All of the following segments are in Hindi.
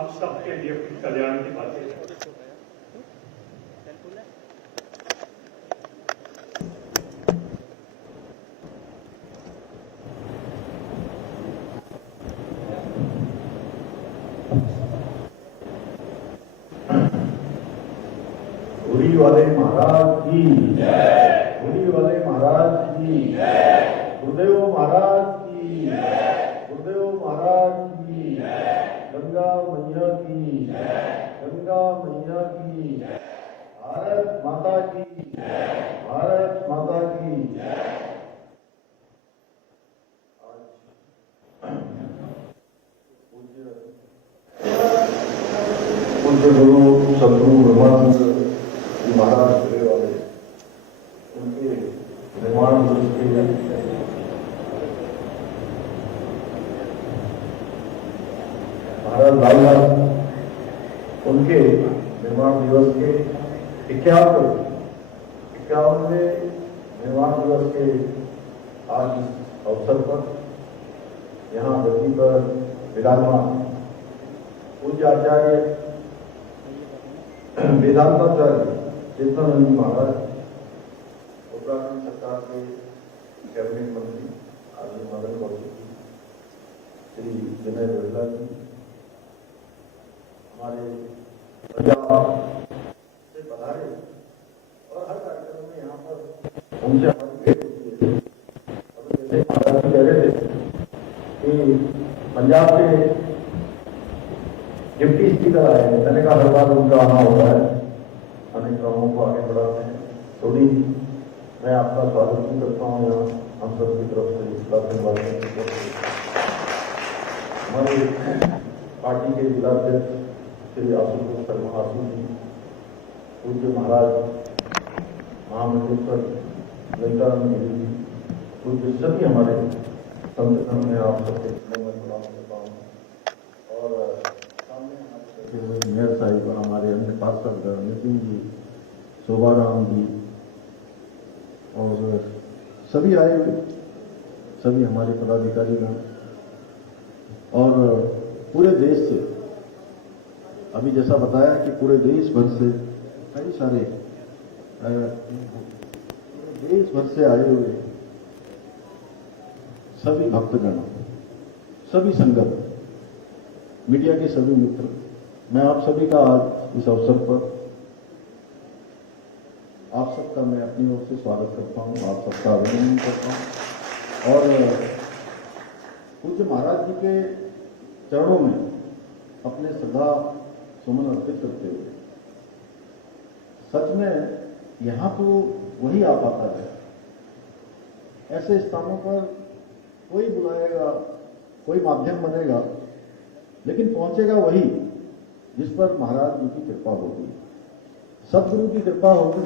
हम सबके लिए कुछ कल्याण की बातें हैं। होली वाले महाराज की जय, होली वाले महाराज की जय, गुरुदेव महाराज की जय, गुरुदेव महाराज की जय, गंगा मैया की जय, गंगा मैया की जय, भारत माता की जय, भारत माता की जय। पूज्य गुरु सदगुरु ब्रह्मानंद महाराज हुए वाले उनके निर्माण दिवस के महाराज लालदास उनके निर्माण दिवस के 51वें निर्माण दिवस के आज अवसर पर यहाँ धरती पर विराजमान पूज्य आचार्य वेदांताचार्य चेतनानंद महाराज, उत्तराखंड सरकार के कैबिनेट मंत्री आदि मदन कौशिक जी, श्री विनय बिरला जी, हमारे पंजाब से पधारे और हर कार्यक्रम में यहाँ पर उनसे हमारी भेंट होती है। अब जैसे महाराज जी कह रहे थे कि पंजाब से डिप्टी स्पीकर आए हैं, मैंने कहा हर बार उनका आना होता है, अनेक कामों को आगे बढ़ाते हैं। थोड़ी मैं आपका स्वागत भी करता हूँ यहाँ हम सब की तरफ से, उत्तराखंड वासियों की तरफ से। हमारे पार्टी के जिलाध्यक्ष श्री आशुतोष शर्मा आशु जी, पूज्य महाराज महामंडलेश्वर ललितानंद गिरी जी, पूज्य सभी हमारे संगठन में आप सबके प्रणाम करता हूँ। और मेयर साहिब, हमारे अन्य पार्षद नितिन जी, शोभाराम जी और सभी आए हुए, सभी हमारे पदाधिकारीगण और पूरे देश से, अभी जैसा बताया कि पूरे देश भर से कई सारे देश भर से आए हुए सभी भक्तगण, सभी संगत, मीडिया के सभी मित्र, मैं आप सभी का आज इस अवसर पर आप सबका मैं अपनी ओर से स्वागत करता हूं, आप सबका अभिनंदन करता हूं और पूज्य महाराज जी के चरणों में अपने श्रद्धा सुमन अर्पित करते हुए, सच में यहां तो वही आ पाता है, ऐसे स्थानों पर कोई बुलाएगा, कोई माध्यम बनेगा, लेकिन पहुंचेगा वही जिस पर महाराज जी की कृपा होगी, सदगुरु की कृपा होगी,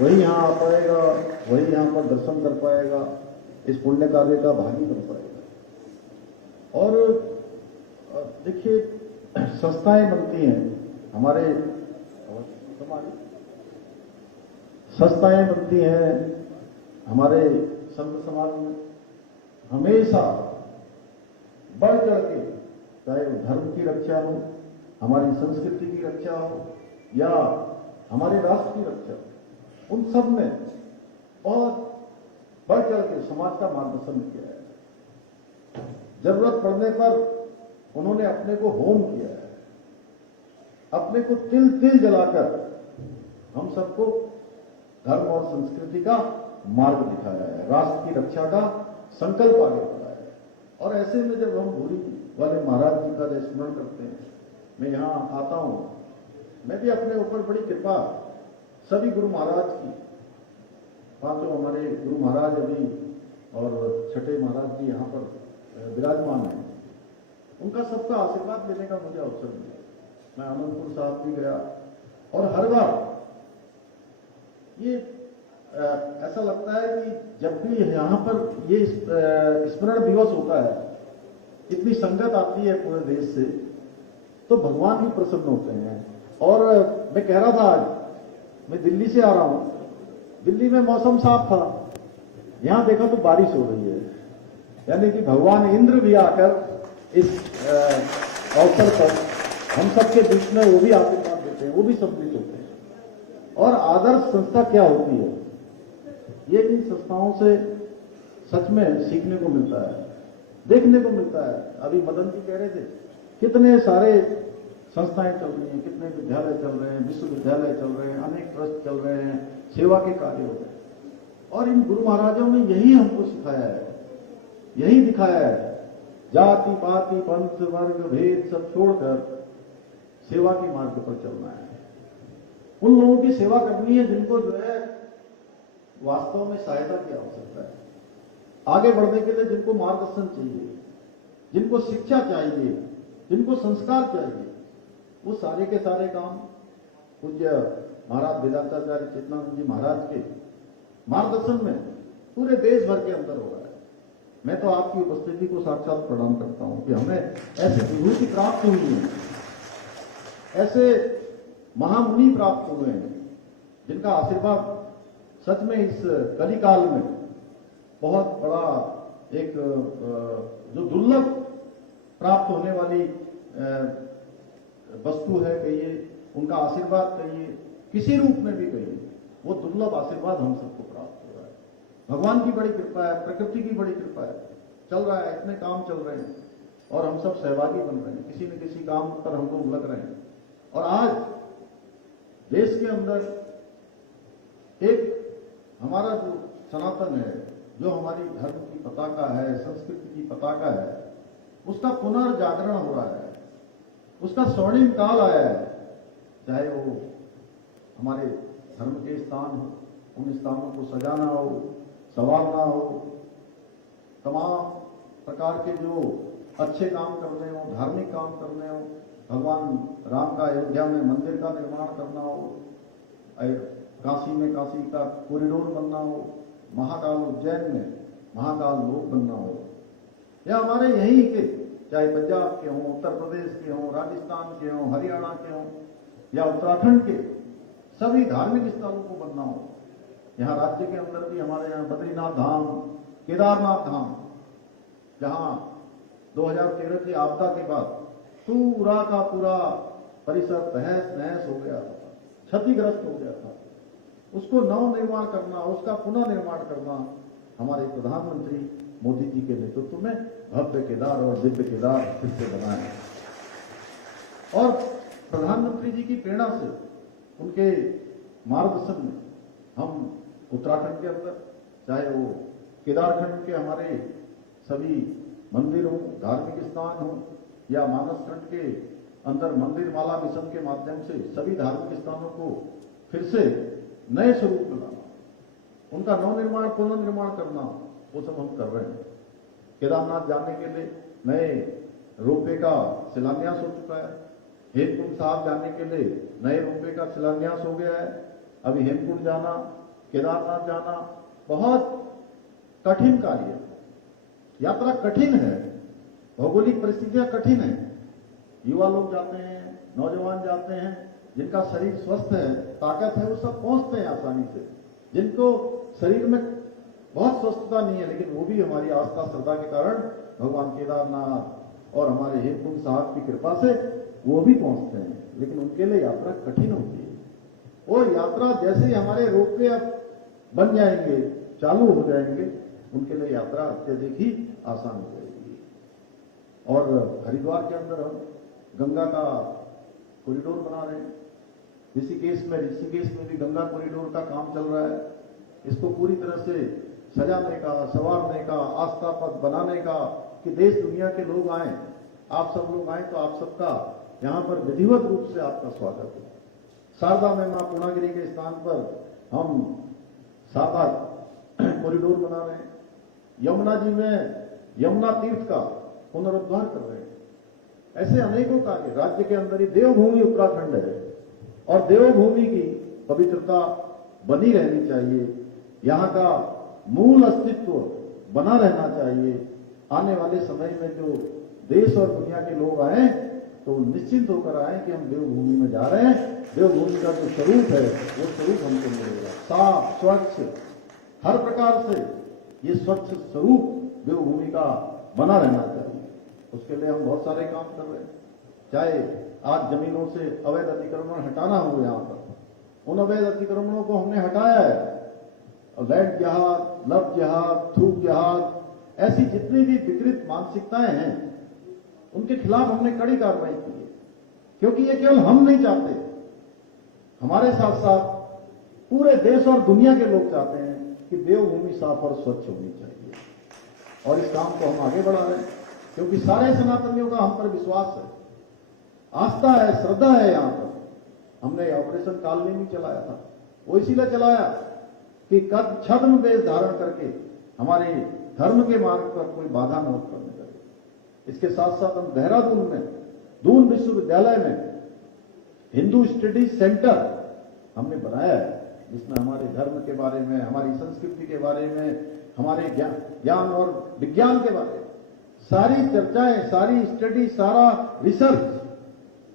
वही यहाँ आ पाएगा, वही यहाँ पर दर्शन कर पाएगा, इस पुण्य कार्य का भागी बन पाएगा। और देखिए, संस्थाएं बनती हैं हमारे, संस्थाएं बनती हैं हमारे संत समाज में, हमेशा बढ़ चढ़ के, चाहे वो धर्म की रक्षा हो, हमारी संस्कृति की रक्षा हो या हमारे राष्ट्र की रक्षा हो, उन सब में बहुत बढ़ चढ़ के समाज का मार्गदर्शन किया है। जरूरत पड़ने पर उन्होंने अपने को होम किया है, अपने को तिल तिल जलाकर हम सबको धर्म और संस्कृति का मार्ग दिखाया है, राष्ट्र की रक्षा का संकल्प आगे बढ़ाया है। और ऐसे में जब हम होली वाले महाराज जी का स्मरण करते हैं, मैं यहाँ आता हूं, मैं भी अपने ऊपर बड़ी कृपा सभी गुरु महाराज की, पांचों हमारे गुरु महाराज अभी और छठे महाराज जी यहाँ पर विराजमान हैं, उनका सबका आशीर्वाद लेने का मुझे अवसर मिला। मैं आनंदपुर साहब भी गया और हर बार ये ऐसा लगता है कि जब भी यहाँ पर ये स्मरण दिवस होता है, इतनी संगत आती है पूरे देश से, तो भगवान भी प्रसन्न होते हैं। और मैं कह रहा था, आज मैं दिल्ली से आ रहा हूं, दिल्ली में मौसम साफ था, यहां देखा तो बारिश हो रही है, यानी कि भगवान इंद्र भी आकर इस अवसर पर हम सबके बीच में वो भी आशीर्वाद देते हैं, वो भी सम्मिलित होते हैं। और आदर्श संस्था क्या होती है, ये इन संस्थाओं से सच में सीखने को मिलता है, देखने को मिलता है। अभी मदन जी कह रहे थे कितने सारे संस्थाएं चल रही हैं, कितने विद्यालय चल रहे हैं, विश्वविद्यालय चल रहे हैं, अनेक ट्रस्ट चल रहे हैं, सेवा के कार्य हो रहे हैं। और इन गुरु महाराजों ने यही हमको सिखाया है, यही दिखाया है, जाति पाति पंथ वर्ग भेद सब छोड़कर सेवा के मार्ग पर चलना है। उन लोगों की सेवा करनी है जिनको जो है वास्तव में सहायता की आवश्यकता है, आगे बढ़ने के लिए जिनको मार्गदर्शन चाहिए, जिनको शिक्षा चाहिए, जिनको संस्कार चाहिए, वो सारे के सारे काम पूज्य महाराज वेदांताचार्य चेतनानंद जी महाराज के मार्गदर्शन में पूरे देश भर के अंदर हो रहा है। मैं तो आपकी उपस्थिति को साक्षात प्रणाम करता हूं कि हमें ऐसी विभूति प्राप्त हुई है, ऐसे महामुनि प्राप्त हुए हैं जिनका आशीर्वाद सच में इस कलिकाल में बहुत बड़ा एक जो दुर्लभ प्राप्त होने वाली वस्तु है कहिए, उनका आशीर्वाद कहिए, किसी रूप में भी कहिए, वो दुर्लभ आशीर्वाद हम सबको प्राप्त हो रहा है। भगवान की बड़ी कृपा है, प्रकृति की बड़ी कृपा है, चल रहा है, इतने काम चल रहे हैं और हम सब सहभागी बन रहे हैं, किसी न किसी काम पर हम लोग लग रहे हैं। और आज देश के अंदर एक हमारा जो सनातन है, जो हमारी धर्म की पताका है, संस्कृति की पताका है, उसका पुनर्जागरण हो रहा है, उसका स्वर्णिम काल आया है। चाहे वो हमारे धर्म के स्थान हो, उन स्थानों को सजाना हो, संवारना हो, तमाम प्रकार के जो अच्छे काम करने हो, धार्मिक काम करने हो, भगवान राम का अयोध्या में मंदिर का निर्माण करना हो, काशी में काशी का कॉरिडोर बनना हो, महाकाल उज्जैन में महाकाल लोक बनना हो, या हमारे यहीं के चाहे पंजाब के हों, उत्तर प्रदेश के हों, राजस्थान के हों, हरियाणा के हों या उत्तराखंड के सभी धार्मिक स्थलों को बनना हो। यहाँ राज्य के अंदर भी हमारे यहाँ बद्रीनाथ धाम, केदारनाथ धाम, जहाँ 2013 की आपदा के बाद पूरा का पूरा परिसर तहस नहस हो गया था, क्षतिग्रस्त हो गया था, उसको नव निर्माण करना, उसका पुनः निर्माण करना हमारे प्रधानमंत्री मोदी जी के नेतृत्व में भव्य केदार और दिव्य केदार फिर से बना है। और प्रधानमंत्री जी की प्रेरणा से, उनके मार्गदर्शन में हम उत्तराखंड के अंदर, चाहे वो केदारखंड के हमारे सभी मंदिर हो, धार्मिक स्थान हो, या मानसखंड के अंदर मंदिर माला मिशन के माध्यम से सभी धार्मिक स्थानों को फिर से नए स्वरूप में लाना, उनका नवनिर्माण पुनर्निर्माण करना, वो सब हम कर रहे हैं। केदारनाथ जाने के लिए नए रोपवे का शिलान्यास हो चुका है, हेमकुंड साहब जाने के लिए नए रोपवे का शिलान्यास हो गया है। अभी हेमकुंड जाना, केदारनाथ जाना बहुत कठिन कार्य है, यात्रा कठिन है, भौगोलिक परिस्थितियां कठिन है। युवा लोग जाते हैं, नौजवान जाते हैं, जिनका शरीर स्वस्थ है, ताकत है, वो सब पहुंचते हैं आसानी से। जिनको शरीर में बहुत स्वस्थता नहीं है, लेकिन वो भी हमारी आस्था श्रद्धा के कारण भगवान केदारनाथ और हमारे हेमकुंड साहब की कृपा से वो भी पहुंचते हैं, लेकिन उनके लिए यात्रा कठिन होती है। वो यात्रा जैसे ही हमारे रोपवे अब बन जाएंगे, चालू हो जाएंगे, उनके लिए यात्रा अत्यधिक ही आसान हो जाएगी। और हरिद्वार के अंदर हम गंगा का कॉरिडोर बना रहे हैं, ऋषिकेश में भी गंगा कॉरिडोर का काम चल रहा है। इसको पूरी तरह से सजाने का, संवारने का, आस्था पथ बनाने का, कि देश दुनिया के लोग आए, आप सब लोग आए तो आप सबका यहाँ पर विधिवत रूप से आपका स्वागत है। शारदा में मां पूर्णागिरी के स्थान पर हम शारदा कॉरिडोर बना रहे हैं। यमुना जी में यमुना तीर्थ का पुनरुद्धार कर रहे हैं। ऐसे अनेकों कार्य राज्य के अंदर ही। देवभूमि उत्तराखंड है और देवभूमि की पवित्रता बनी रहनी चाहिए, यहाँ का मूल अस्तित्व बना रहना चाहिए। आने वाले समय में जो देश और दुनिया के लोग आए तो निश्चिंत होकर आए कि हम देवभूमि में जा रहे हैं। देवभूमि का जो स्वरूप है वो स्वरूप हमको मिलेगा, साफ स्वच्छ, हर प्रकार से ये स्वच्छ स्वरूप देवभूमि का बना रहना चाहिए। उसके लिए हम बहुत सारे काम कर रहे हैं। चाहे आज जमीनों से अवैध अतिक्रमण हटाना हो, यहाँ पर उन अवैध अतिक्रमणों को हमने हटाया है। लैंड जहाज, लव जहाज, थूक जहाज, ऐसी जितनी भी विकृत मानसिकताएं हैं उनके खिलाफ हमने कड़ी कार्रवाई की है, क्योंकि ये केवल हम नहीं चाहते, हमारे साथ साथ पूरे देश और दुनिया के लोग चाहते हैं कि देवभूमि साफ और स्वच्छ होनी चाहिए। और इस काम को हम आगे बढ़ा रहे हैं, क्योंकि सारे सनातनियों का हम पर विश्वास है, आस्था है, श्रद्धा है। यहां पर हमने ऑपरेशन कालनेमी चलाया था, वो इसीलिए चलाया कि छद्म वेश धारण करके हमारे धर्म के मार्ग पर कोई बाधा न उत्पन्न करे। इसके साथ साथ हम देहरादून में, दून विश्वविद्यालय में हिंदू स्टडीज सेंटर हमने बनाया है, जिसमें हमारे धर्म के बारे में, हमारी संस्कृति के बारे में, हमारे ज्ञान और विज्ञान के बारे में सारी चर्चाएं, सारी स्टडी, सारा रिसर्च,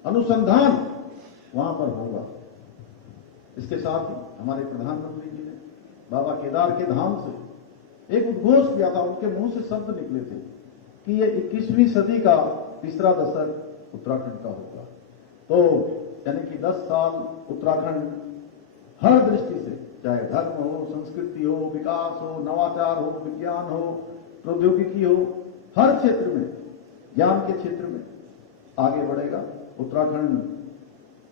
अनुसंधान वहां पर होगा। इसके साथ ही हमारे प्रधानमंत्री जी ने बाबा केदार के धाम से एक उद्घोष किया था, उनके मुंह से शब्द निकले थे कि ये 21वीं सदी का तीसरा दशक उत्तराखंड का होगा। तो यानी कि 10 साल उत्तराखंड हर दृष्टि से, चाहे धर्म हो, संस्कृति हो, विकास हो, नवाचार हो, विज्ञान हो, प्रौद्योगिकी हो, हर क्षेत्र में, ज्ञान के क्षेत्र में आगे बढ़ेगा। उत्तराखंड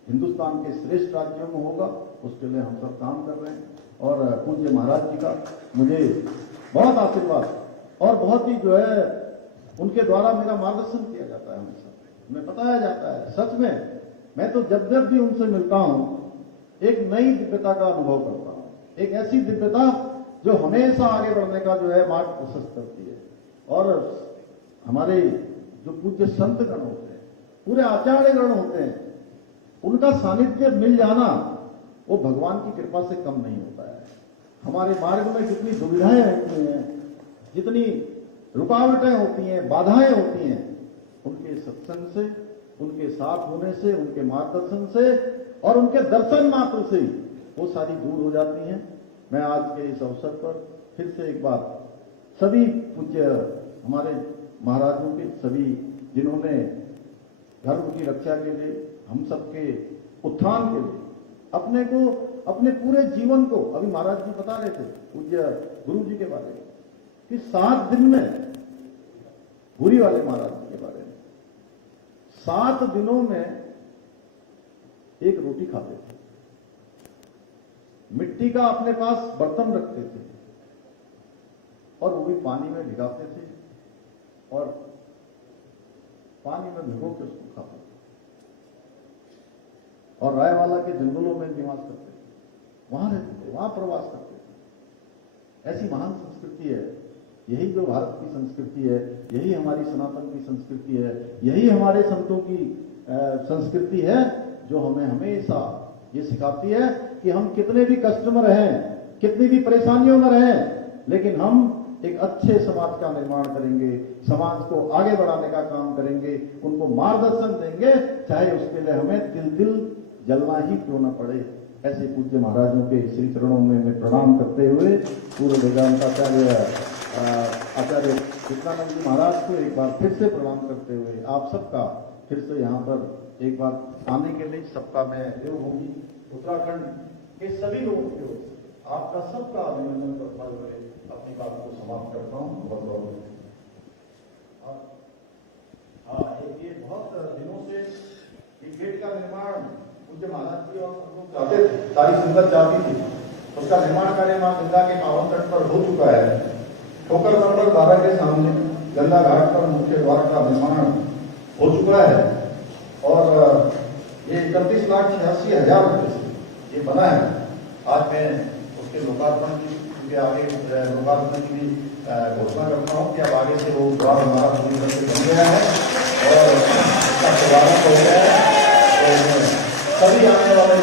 हिंदुस्तान के श्रेष्ठ राज्यों में होगा, उसके लिए हम सब काम कर रहे हैं। और पूज्य महाराज जी का मुझे बहुत आशीर्वाद और बहुत ही जो है उनके द्वारा मेरा मार्गदर्शन किया जाता है, हमेशा हमें बताया जाता है। सच में मैं तो जब जब भी उनसे मिलता हूं एक नई दिव्यता का अनुभव करता हूं, एक ऐसी दिव्यता जो हमेशा आगे बढ़ने का जो है मार्ग प्रशस्त करती है। और हमारे जो पूज्य संत गण होते हैं, पूरे आचार्य गण होते हैं, उनका सानिध्य मिल जाना वो भगवान की कृपा से कम नहीं होता है। हमारे मार्ग में जितनी दुविधाएं होती हैं, जितनी रुकावटें होती हैं, बाधाएं होती हैं, उनके सत्संग से, उनके साथ होने से, उनके मार्गदर्शन से और उनके दर्शन मात्र से वो सारी दूर हो जाती हैं। मैं आज के इस अवसर पर फिर से एक बार सभी पूज्य हमारे महाराजों के, सभी जिन्होंने धर्म की रक्षा के लिए, हम सबके उत्थान के लिए अपने को, अपने पूरे जीवन को, अभी महाराज जी बता रहे थे पूज्य गुरु जी के बारे में कि 7 दिन में, भूरी वाले महाराज जी के बारे में 7 दिनों में एक रोटी खाते थे, मिट्टी का अपने पास बर्तन रखते थे और वो भी पानी में भिगाते थे और पानी में भिगो के उसको खाते थे। और रायवाला के जंगलों में निवास करते थे, वहां रहते थे, वहां प्रवास करते थे। ऐसी महान संस्कृति है, यही जो भारत की संस्कृति है, यही हमारी सनातन की संस्कृति है, यही हमारे संतों की संस्कृति है, जो हमें हमेशा ये सिखाती है कि हम कितने भी कष्ट में रहें, कितनी भी परेशानियों में रहें, लेकिन हम एक अच्छे समाज का निर्माण करेंगे, समाज को आगे बढ़ाने का काम करेंगे, उनको मार्गदर्शन देंगे, चाहे उसके लिए हमें दिल जलना ही क्यों न पड़े। ऐसे पूज्य महाराजों के श्री चरणों में मैं प्रणाम करते हुए पूर्व वेदांताचार्य आचार्य कृष्णानंद जी महाराज को एक बार फिर से प्रणाम करते हुए आप सबका फिर से यहाँ पर एक बार आने के लिए सबका मैं देवभूमि उत्तराखंड के सभी लोगों की ओर से आपका सबका अभिनंदन करता हुए अपनी बात को समाप्त करता हूँ। बहुत बहुत ये बहुत दिनों से गेट का निर्माण पूज्य महाराज जी और हम लोग चाहते थे, सारी संगत चाहती थी, उसका निर्माण कार्य मां गंगा के पावन तट पर हो चुका है। ठोकर नंबर 12 के सामने गंगा घाट पर मुख्य द्वार का निर्माण हो चुका है और ये 31,86,000 रुपये से ये बना है। आज मैं उसके लोकार्पण की आगे लोकार्पण की भी घोषणा करता हूँ कि अब आगे से वो द्वार हमारा पूरी तरह से बन गया है और उसका शुभारंभ हो गया है। तो सभी आने वाले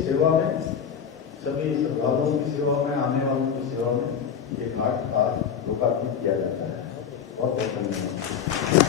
की सेवा में, सभी श्रद्धालुओं की सेवा में, आने वालों की सेवा में ये घाट का लोकार्पण किया जाता है। बहुत बहुत धन्यवाद।